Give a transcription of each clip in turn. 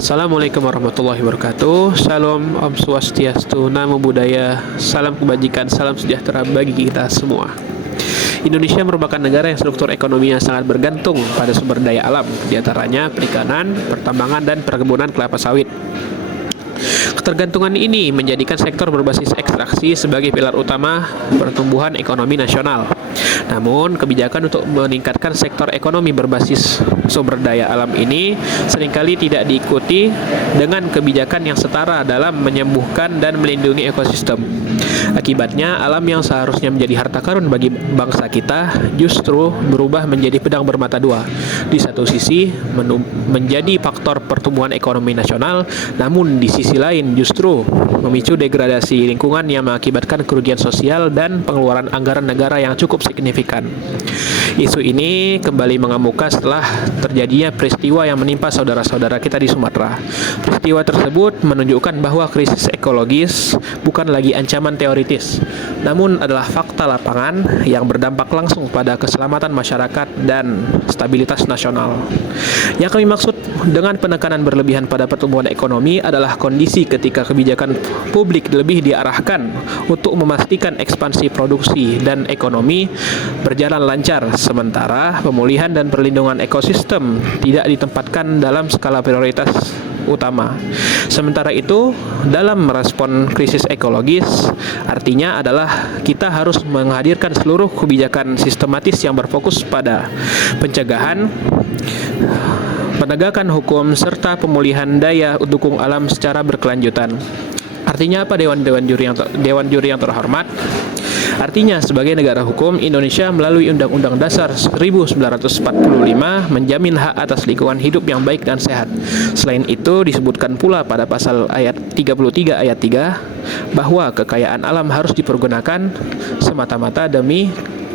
Assalamualaikum warahmatullahi wabarakatuh. Shalom, Om Swastiastu, Namo Buddhaya, salam kebajikan, salam sejahtera bagi kita semua. Indonesia merupakan negara yang struktur ekonominya sangat bergantung pada sumber daya alam, diantaranya perikanan, pertambangan, dan perkebunan kelapa sawit. Ketergantungan ini menjadikan sektor berbasis ekstraksi sebagai pilar utama pertumbuhan ekonomi nasional. Namun, kebijakan untuk meningkatkan sektor ekonomi berbasis sumber daya alam ini seringkali tidak diikuti dengan kebijakan yang setara dalam menyembuhkan dan melindungi ekosistem. Akibatnya, alam yang seharusnya menjadi harta karun bagi bangsa kita justru berubah menjadi pedang bermata dua. Di satu sisi, menjadi faktor pertumbuhan ekonomi nasional, namun di sisi lain justru memicu degradasi lingkungan yang mengakibatkan kerugian sosial dan pengeluaran anggaran negara yang cukup signifikan. Isu ini kembali mengemuka setelah terjadinya peristiwa yang menimpa saudara-saudara kita di Sumatera. Peristiwa tersebut menunjukkan bahwa krisis ekologis bukan lagi ancaman teoritis, namun adalah fakta lapangan yang berdampak langsung pada keselamatan masyarakat dan stabilitas nasional. Yang kami maksud dengan penekanan berlebihan pada pertumbuhan ekonomi adalah kondisi ketika kebijakan publik lebih diarahkan untuk memastikan ekspansi produksi dan ekonomi berjalan lancar, sementara pemulihan dan perlindungan ekosistem tidak ditempatkan dalam skala prioritas utama. Sementara itu, dalam merespon krisis ekologis, artinya adalah kita harus menghadirkan seluruh kebijakan sistematis yang berfokus pada pencegahan, penegakan hukum, serta pemulihan daya dukung alam secara berkelanjutan. Artinya apa dewan juri yang terhormat? Artinya, sebagai negara hukum, Indonesia melalui Undang-Undang Dasar 1945 menjamin hak atas lingkungan hidup yang baik dan sehat. Selain itu, disebutkan pula pada pasal ayat 33 ayat 3 bahwa kekayaan alam harus dipergunakan semata-mata demi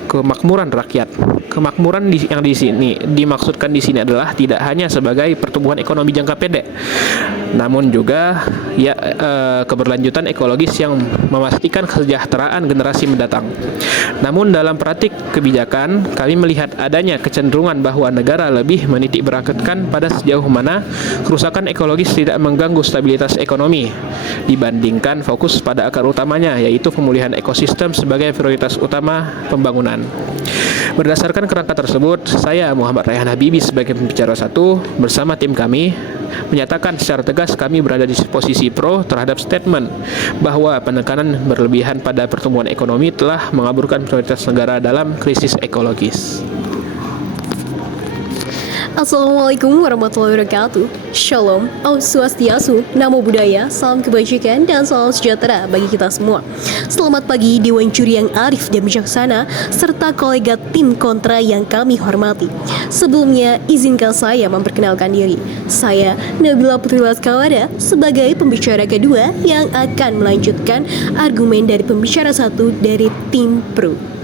kemakmuran rakyat. Kemakmuran yang di sini dimaksudkan di sini adalah tidak hanya sebagai pertumbuhan ekonomi jangka pendek, namun juga keberlanjutan ekologis yang memastikan kesejahteraan generasi mendatang. Namun dalam praktik kebijakan, kami melihat adanya kecenderungan bahwa negara lebih menitik beratkan pada sejauh mana kerusakan ekologis tidak mengganggu stabilitas ekonomi dibandingkan fokus pada akar utamanya, yaitu pemulihan ekosistem sebagai prioritas utama pembangunan. Berdasarkan kerangka tersebut, saya Muhammad Rayhan Habibi sebagai pembicara satu bersama tim kami menyatakan secara tegas kami berada di posisi pro terhadap statement bahwa penekanan berlebihan pada pertumbuhan ekonomi telah mengaburkan prioritas negara dalam krisis ekologis. Assalamualaikum warahmatullahi wabarakatuh. Shalom, Om Swastiastu, Namo Buddhaya, salam kebajikan dan salam sejahtera bagi kita semua. Selamat pagi Dewan Juri yang arif dan bijaksana, serta kolega tim kontra yang kami hormati. Sebelumnya, izinkan saya memperkenalkan diri. Saya Nabila Putri Laskawada sebagai pembicara kedua yang akan melanjutkan argumen dari pembicara satu dari tim pro.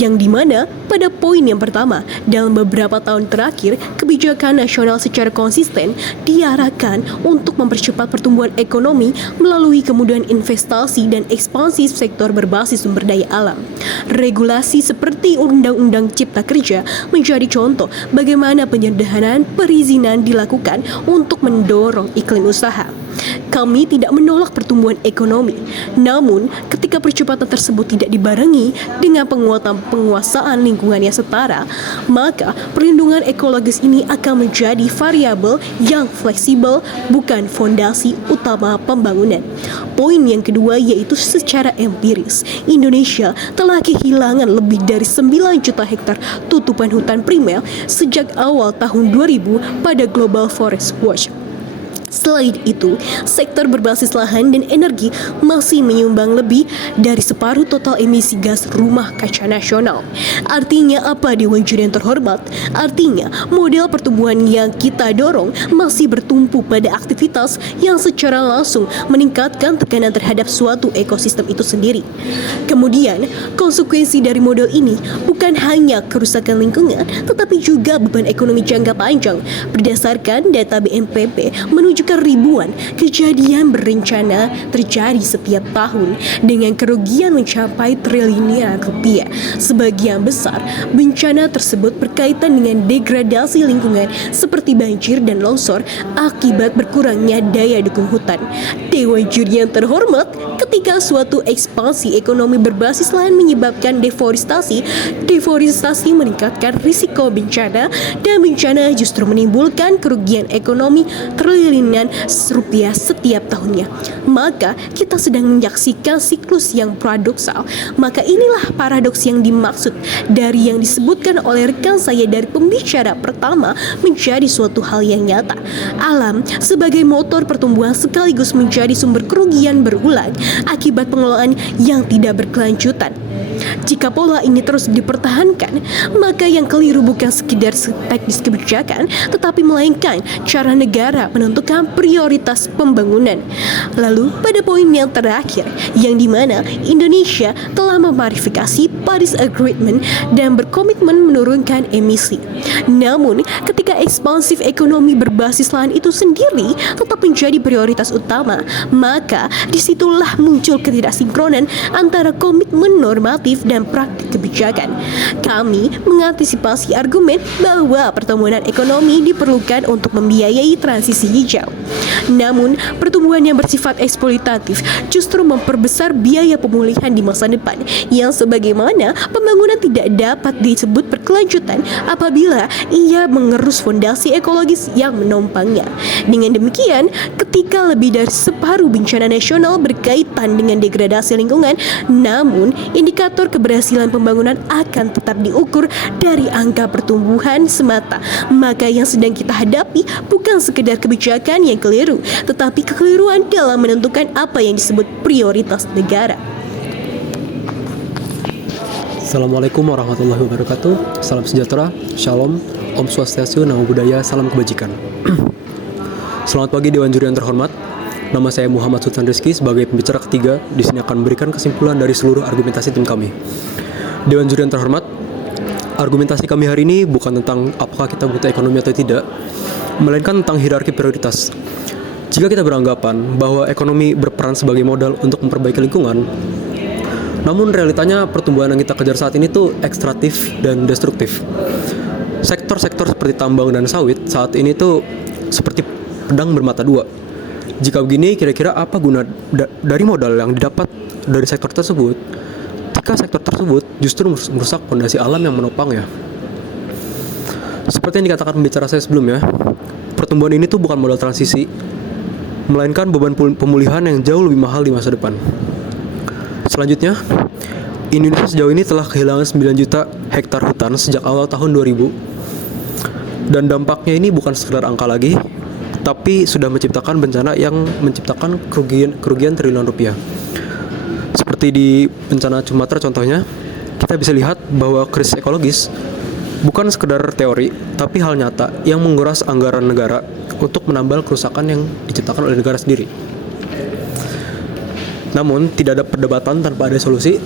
Yang dimana pada poin yang pertama, dalam beberapa tahun terakhir, kebijakan nasional secara konsisten diarahkan untuk mempercepat pertumbuhan ekonomi melalui kemudahan investasi dan ekspansi sektor berbasis sumber daya alam. Regulasi seperti Undang-Undang Cipta Kerja menjadi contoh bagaimana penyederhanaan perizinan dilakukan untuk mendorong iklim usaha. Kami tidak menolak pertumbuhan ekonomi, namun ketika percepatan tersebut tidak dibarengi dengan penguasaan lingkungan yang setara, maka perlindungan ekologis ini akan menjadi variabel yang fleksibel, bukan fondasi utama pembangunan. Poin yang kedua yaitu secara empiris, Indonesia telah kehilangan lebih dari 9 juta hektar tutupan hutan primer sejak awal tahun 2000 pada Global Forest Watch. Selain itu, sektor berbasis lahan dan energi masih menyumbang lebih dari separuh total emisi gas rumah kaca nasional. Artinya apa, Dewan Juri yang terhormat? Artinya, model pertumbuhan yang kita dorong masih bertumpu pada aktivitas yang secara langsung meningkatkan tekanan terhadap suatu ekosistem itu sendiri. Kemudian, konsekuensi dari model ini bukan hanya kerusakan lingkungan, tetapi juga beban ekonomi jangka panjang. Berdasarkan data BNPB, menuju menunjukkan ribuan kejadian berencana terjadi setiap tahun dengan kerugian mencapai triliunan rupiah. Sebagian besar bencana tersebut berkaitan dengan degradasi lingkungan seperti banjir dan longsor akibat berkurangnya daya dukung hutan. Dewan juri yang terhormat, ketika suatu ekspansi ekonomi berbasis lahan menyebabkan deforestasi meningkatkan risiko bencana, dan bencana justru menimbulkan kerugian ekonomi triliunan rupiah setiap tahunnya. Maka kita sedang menyaksikan siklus yang paradoksal. Maka inilah paradoks yang dimaksud dari yang disebutkan oleh rekan saya dari pembicara pertama menjadi suatu hal yang nyata. Alam sebagai motor pertumbuhan sekaligus menjadi sumber kerugian berulang akibat pengelolaan yang tidak berkelanjutan. Jika pola ini terus dipertahankan, maka yang keliru bukan sekedar teknis kebijakan, tetapi melainkan cara negara menentukan prioritas pembangunan. Lalu pada poin yang terakhir, yang dimana Indonesia telah memverifikasi Paris Agreement dan berkomitmen menurunkan emisi. Namun, ketika ekspansif ekonomi berbasis lahan itu sendiri tetap menjadi prioritas utama, maka disitulah muncul ketidaksinkronan antara komitmen normatif dan praktik kebijakan. Kami mengantisipasi argumen bahwa pertumbuhan ekonomi diperlukan untuk membiayai transisi hijau. Namun, pertumbuhan yang bersifat eksploitatif justru memperbesar biaya pemulihan di masa depan, yang sebagaimana pembangunan tidak dapat disebut berkelanjutan apabila ia mengerus fondasi ekologis yang menopangnya. Dengan demikian, ketika lebih dari separuh bencana nasional berkaitan dengan degradasi lingkungan, namun indikator keberhasilan pembangunan akan tetap diukur dari angka pertumbuhan semata, maka yang sedang kita hadapi bukan sekedar kebijakan yang keliru, tetapi kekeliruan dalam menentukan apa yang disebut prioritas negara. Assalamualaikum warahmatullahi wabarakatuh. Salam sejahtera, shalom, Om Swastiastu, Namo Buddhaya, salam kebajikan. Selamat pagi Dewan Juri yang terhormat. Nama saya Muhammad Sultan Rizky. Sebagai pembicara ketiga, di sini akan memberikan kesimpulan dari seluruh argumentasi tim kami. Dewan Juri yang terhormat, argumentasi kami hari ini bukan tentang apakah kita butuh ekonomi atau tidak, melainkan tentang hierarki prioritas. Jika kita beranggapan bahwa ekonomi berperan sebagai modal untuk memperbaiki lingkungan, namun realitanya pertumbuhan yang kita kejar saat ini tuh ekstraktif dan destruktif. Sektor-sektor seperti tambang dan sawit saat ini tuh seperti pedang bermata dua. Jika begini, kira-kira apa guna dari modal yang didapat dari sektor tersebut jika sektor tersebut justru merusak fondasi alam yang menopangnya? Seperti yang dikatakan pembicara saya sebelumnya, pertumbuhan ini tuh bukan modal transisi, melainkan beban pemulihan yang jauh lebih mahal di masa depan. Selanjutnya, Indonesia sejauh ini telah kehilangan 9 juta hektar hutan sejak awal tahun 2000. Dan dampaknya ini bukan sekedar angka lagi, tapi sudah menciptakan bencana yang menciptakan kerugian triliunan rupiah. Seperti di bencana Sumatera contohnya, kita bisa lihat bahwa krisis ekologis bukan sekedar teori, tapi hal nyata yang menguras anggaran negara untuk menambal kerusakan yang diciptakan oleh negara sendiri. Namun, tidak ada perdebatan tanpa ada solusi.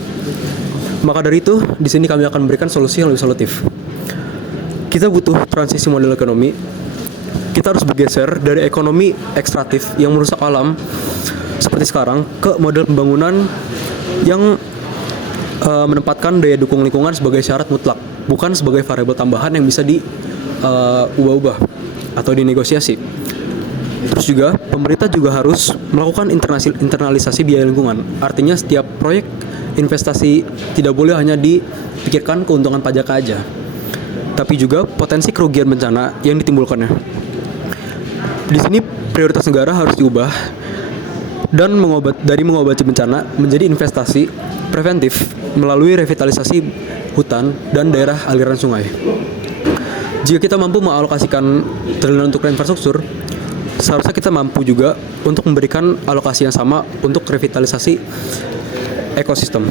Maka dari itu, di sini kami akan memberikan solusi yang lebih solutif. Kita butuh transisi model ekonomi. Kita harus bergeser dari ekonomi ekstraktif yang merusak alam seperti sekarang ke model pembangunan yang menempatkan daya dukung lingkungan sebagai syarat mutlak, bukan sebagai variabel tambahan yang bisa diubah-ubah atau dinegosiasi. Terus juga, pemerintah juga harus melakukan internalisasi biaya lingkungan. Artinya setiap proyek investasi tidak boleh hanya dipikirkan keuntungan pajak aja, tapi juga potensi kerugian bencana yang ditimbulkannya. Di sini prioritas negara harus diubah dan mengobati bencana menjadi investasi preventif melalui revitalisasi hutan dan daerah aliran sungai. Jika kita mampu mengalokasikan triliunan untuk infrastruktur, seharusnya kita mampu juga untuk memberikan alokasi yang sama untuk revitalisasi ekosistem.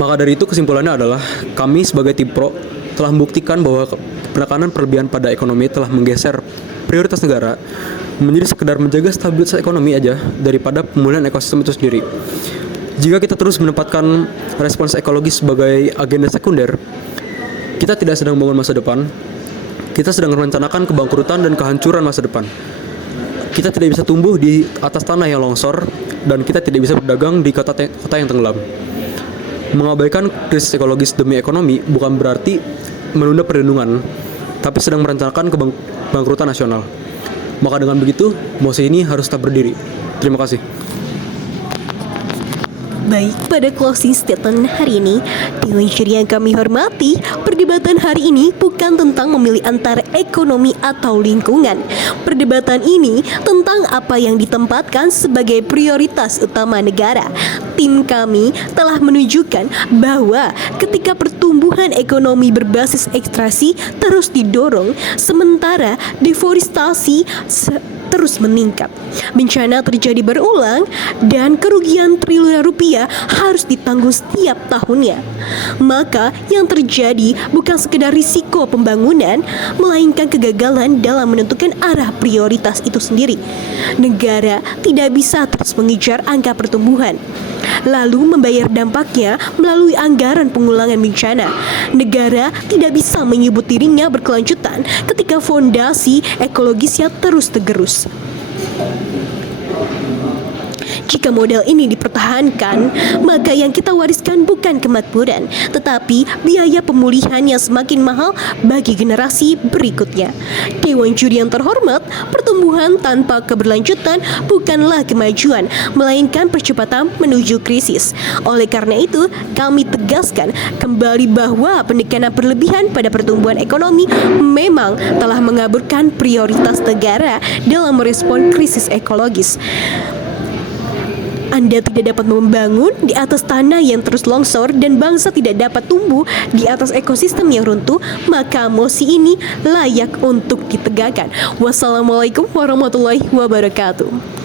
Maka dari itu kesimpulannya adalah kami sebagai tim pro telah membuktikan bahwa penekanan berlebihan pada ekonomi telah menggeser prioritas negara menjadi sekedar menjaga stabilitas ekonomi aja daripada pemulihan ekosistem itu sendiri. Jika kita terus menempatkan respons ekologis sebagai agenda sekunder, kita tidak sedang membangun masa depan, kita sedang merencanakan kebangkrutan dan kehancuran masa depan. Kita tidak bisa tumbuh di atas tanah yang longsor, dan kita tidak bisa berdagang di kota yang tenggelam. Mengabaikan krisis ekologis demi ekonomi bukan berarti menunda perlindungan, tapi sedang merencanakan kebangkrutan nasional. Maka dengan begitu, mosi ini harus tetap berdiri. Terima kasih. Baik, pada closing statement hari ini, Dewan Juri yang kami hormati, perdebatan hari ini bukan tentang memilih antara ekonomi atau lingkungan. Perdebatan ini tentang apa yang ditempatkan sebagai prioritas utama negara. Tim kami telah menunjukkan bahwa ketika pertumbuhan ekonomi berbasis ekstraksi terus didorong, sementara deforestasi terus meningkat, bencana terjadi berulang, dan kerugian triliunan rupiah harus ditanggung setiap tahunnya. Maka yang terjadi bukan sekedar risiko pembangunan, melainkan kegagalan dalam menentukan arah prioritas itu sendiri. Negara tidak bisa terus mengejar angka pertumbuhan lalu membayar dampaknya melalui anggaran pengulangan bencana. Negara tidak bisa menyebut dirinya berkelanjutan ketika fondasi ekologisnya terus tergerus. Jika model ini dipertahankan, maka yang kita wariskan bukan kemakmuran, tetapi biaya pemulihan yang semakin mahal bagi generasi berikutnya. Dewan Juri yang terhormat, pertumbuhan tanpa keberlanjutan bukanlah kemajuan, melainkan percepatan menuju krisis. Oleh karena itu, kami tegaskan kembali bahwa penekanan berlebihan pada pertumbuhan ekonomi memang telah mengaburkan prioritas negara dalam merespon krisis ekologis. Anda tidak dapat membangun di atas tanah yang terus longsor dan bangsa tidak dapat tumbuh di atas ekosistem yang runtuh, maka mosi ini layak untuk ditegakkan. Wassalamualaikum warahmatullahi wabarakatuh.